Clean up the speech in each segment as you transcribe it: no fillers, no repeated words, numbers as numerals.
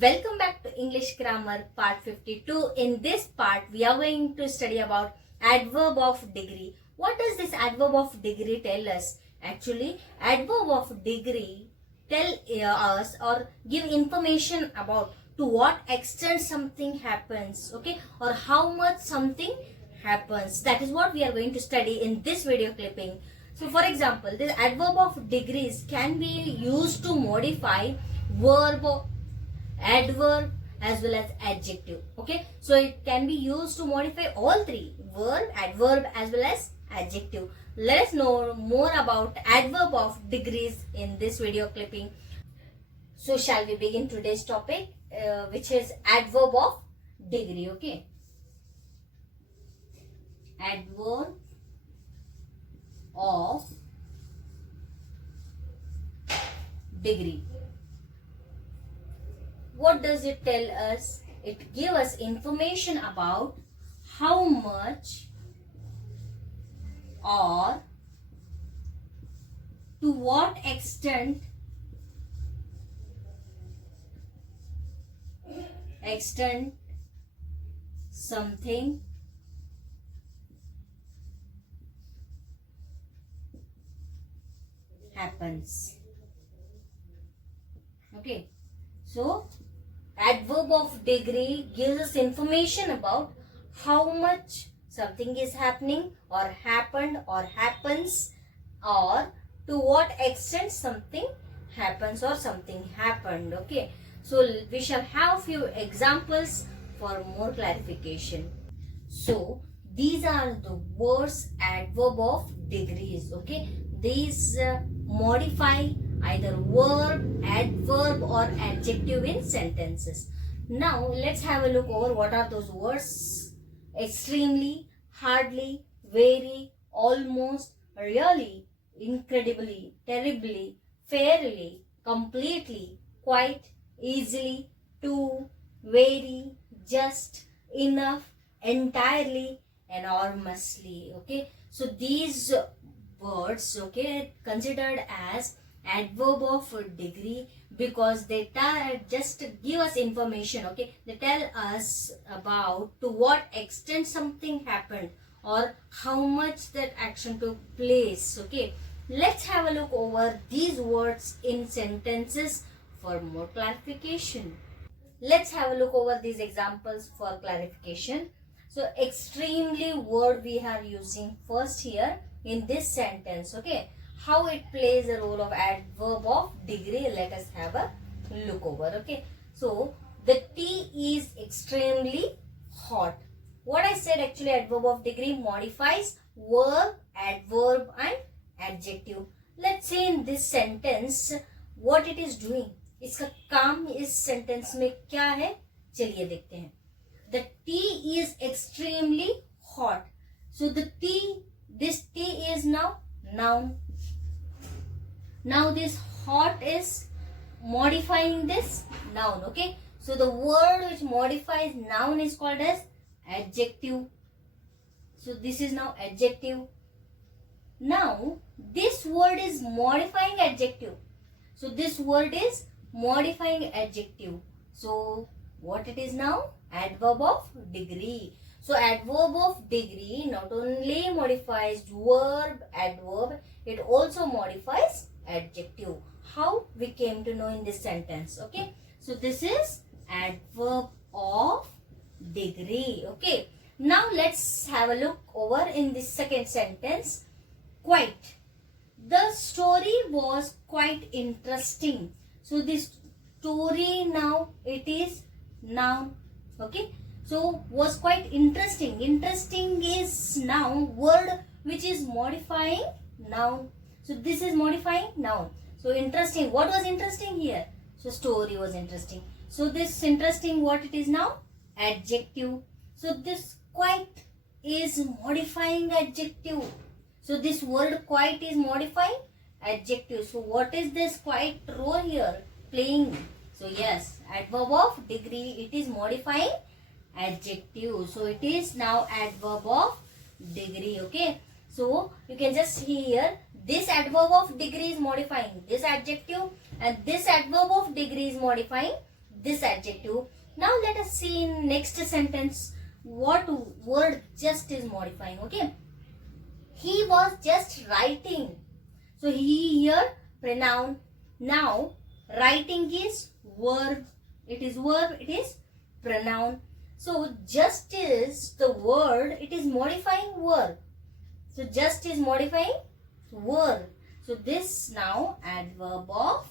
Welcome back to English Grammar part 52. In this part, we are going to study about adverb of degree. What does this adverb of degree tell us? Actually, adverb of degree tell us or give information about to what extent something happens, okay, or how much something happens. That is what we are going to study in this video clipping. So, for example, this adverb of degrees can be used to modify verb, adverb as well as adjective. Okay, so it can be used to modify all three: verb, adverb as well as adjective. Let us know more about adverb of degrees in this video clipping. So shall we begin today's topic, which is adverb of degree. Okay, adverb of degree. What does it tell us? It gives us information about how much or to what extent something happens. Okay, so adverb of degree gives us information about how much something is happening or happened or happens, or to what extent something happens or something happened. Okay, so we shall have few examples for more clarification. So these are the words adverb of degrees. Okay, these modify either verb, adverb or adjective in sentences. Now let's have a look over what are those words. Extremely, hardly, very, almost, really, incredibly, terribly, fairly, completely, quite, easily, too, very, just, enough, entirely, enormously. Okay, so these words, okay, considered as adverb of degree because they just give us information. Okay, they tell us about to what extent something happened or how much that action took place. Okay, let's have a look over these words in sentences for more clarification. Let's have a look over these examples for clarification. So extremely word we are using first here in this sentence. Okay, how it plays a role of adverb of degree, let us have a look over. Okay, so the tea is extremely hot. What I said, actually adverb of degree modifies verb, adverb and adjective. Let's say in this sentence what it is doing, इसका काम इस sentence में क्या है, चलिए देखते हैं. The tea is extremely hot. So the tea, this tea is now noun. Now this hot is modifying this noun. Okay, so the word which modifies noun is called as adjective. So this is now adjective. Now this word is modifying adjective. So this word is modifying adjective. So what it is now? Adverb of degree. So adverb of degree not only modifies verb, adverb, it also modifies adjective. How we came to know in this sentence. Okay, so this is adverb of degree. Okay, now let's have a look over in the second sentence. Quite. The story was quite interesting. So this story now it is noun. Okay, so was quite interesting. Interesting is noun, word which is modifying noun. So this is modifying noun. So interesting, what was interesting here? So story was interesting. So this interesting, what it is now? Adjective. So this quite is modifying adjective. So this word quite is modifying adjective. So what is this quite role here playing? So yes, adverb of degree, it is modifying adjective. So it is now adverb of degree. Okay, so you can just see here, this adverb of degree is modifying this adjective and this adverb of degree is modifying this adjective. Now let us see in next sentence what word just is modifying. Okay, he was just writing. So he here pronoun. Now writing is verb. It is verb. It is pronoun. So just is the word. It is modifying verb. So just is modifying verb. So this now adverb of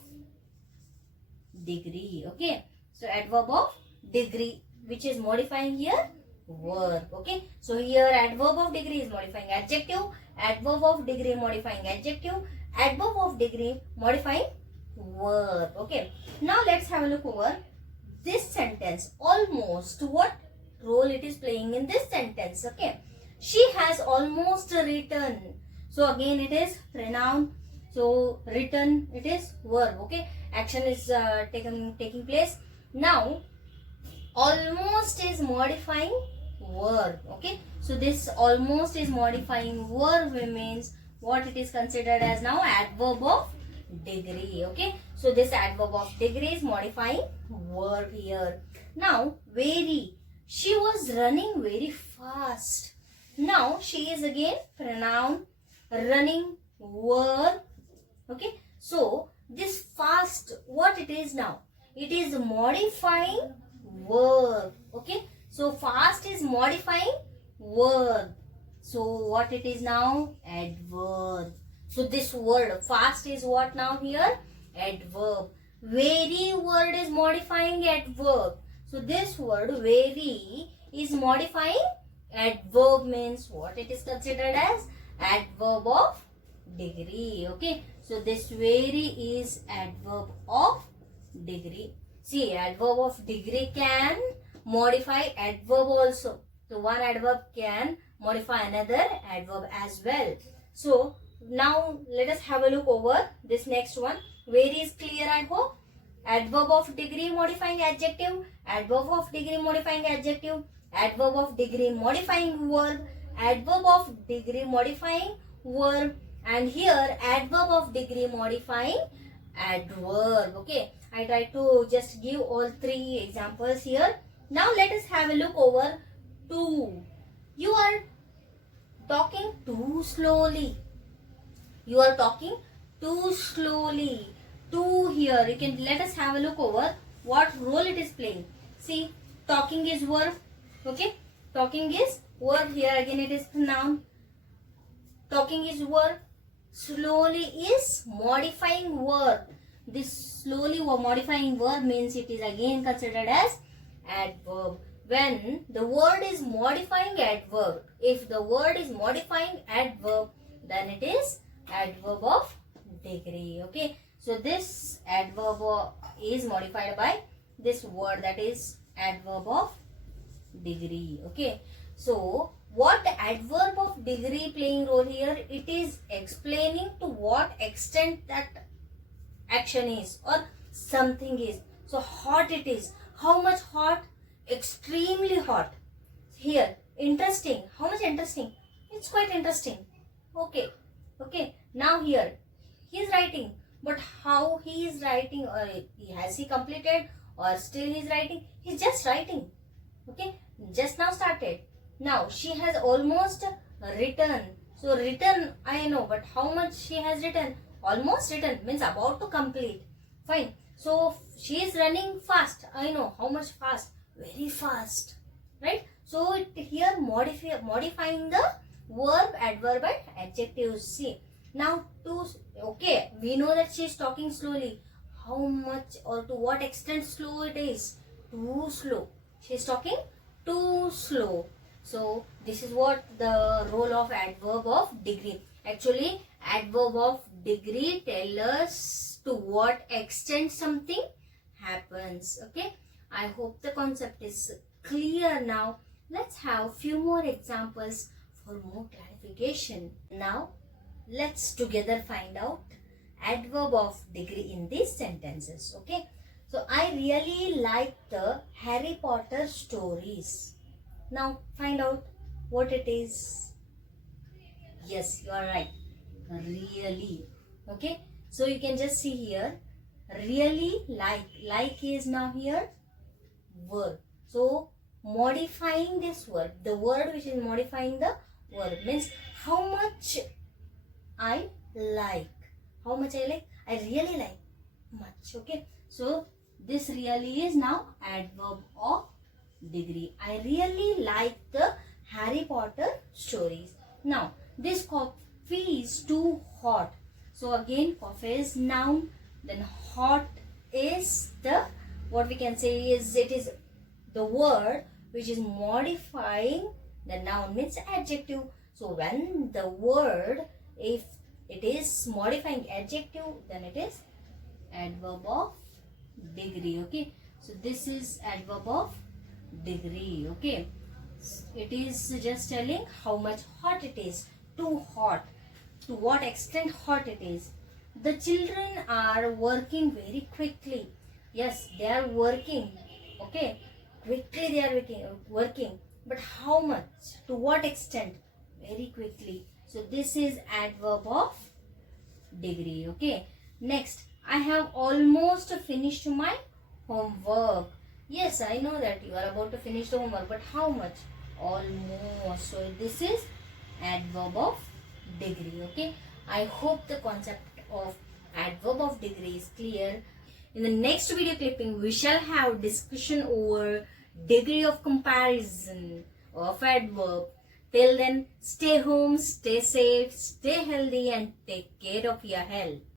degree. Okay. So adverb of degree, which is modifying here verb. Okay. So here adverb of degree is modifying adjective. Adverb of degree modifying adjective. Adverb of degree modifying verb. Okay. Now let's have a look over this sentence. Almost, what role it is playing in this sentence? Okay. She has almost written. So again it is pronoun. So written, it is verb. Okay. Action is taking place. Now almost is modifying verb. Okay. So this almost is modifying verb means what it is considered as now adverb of degree. Okay. So this adverb of degree is modifying verb here. Now very. She was running very fast. Now she is again pronoun, running verb. Okay. So this fast, what it is now? It is modifying verb. Okay. So fast is modifying verb. So what it is now? Adverb. So this word fast is what now here? Adverb. Very word is modifying adverb. So this word very is modifying adverb means what it is considered as? Adverb of degree. Okay. So this very is adverb of degree. See, adverb of degree can modify adverb also. So one adverb can modify another adverb as well. So now let us have a look over this next one. Very is clear, I hope. Adverb of degree modifying adjective. Adverb of degree modifying adjective. Adverb of degree modifying verb. Adverb of degree modifying verb. And here adverb of degree modifying adverb. Okay. I try to just give all three examples here. Now let us have a look over to. You are talking too slowly. You are talking too slowly. To here, you can let us have a look over what role it is playing. See, talking is verb. Okay, talking is verb. Here again it is noun. Talking is verb. Slowly is modifying verb. This slowly modifying verb means it is again considered as adverb. When the word is modifying adverb, if the word is modifying adverb, then it is adverb of degree. Okay. So this adverb is modified by this word, that is adverb of degree. Okay. So what adverb of degree playing role here? It is explaining to what extent that action is or something is. So hot it is. How much hot? Extremely hot. Here, interesting. How much interesting? It's quite interesting. Okay. Okay. Now here, he is writing. But how he is writing, or has he completed, or still he is writing? He's just writing. Okay. Just now started. Now she has almost written. So written I know, but how much she has written? Almost written means about to complete. Fine. So she is running fast. I know. How much fast? Very fast. Right. So it here modifying the verb, adverb and adjectives. See. Now to, okay, we know that she is talking slowly. How much or to what extent slow it is? Too slow. She is talking too slow. So this is what the role of adverb of degree. Actually, adverb of degree tell us to what extent something happens. Okay. I hope the concept is clear now. Let's have few more examples for more clarification. Now let's together find out adverb of degree in these sentences. Okay. So I really like the Harry Potter stories. Now find out what it is. Yes, you are right. Really. Okay. So you can just see here. Really like. Like is now here verb. So modifying this verb, the word which is modifying the verb means how much I like. How much I like? I really like much. Okay. So this really is now adverb of degree. I really like the Harry Potter stories. Now this coffee is too hot. So again coffee is noun, then hot is the, what we can say is, it is the word which is modifying the noun, means adjective. So when the word, if it is modifying adjective, then it is adverb of degree. Okay, so this is adverb of degree. Okay, it is just telling how much hot it is. Too hot, to what extent hot it is. The children are working very quickly. Yes, they are working. Okay, quickly they are working. But how much? To what extent? Very quickly. So this is adverb of degree. Okay. Next, I have almost finished my homework. Yes, I know that you are about to finish the homework, but how much? Almost. So this is adverb of degree. Okay. I hope the concept of adverb of degree is clear. In the next video clipping, we shall have discussion over degree of comparison of adverb. Till then, stay home, stay safe, stay healthy, and take care of your health.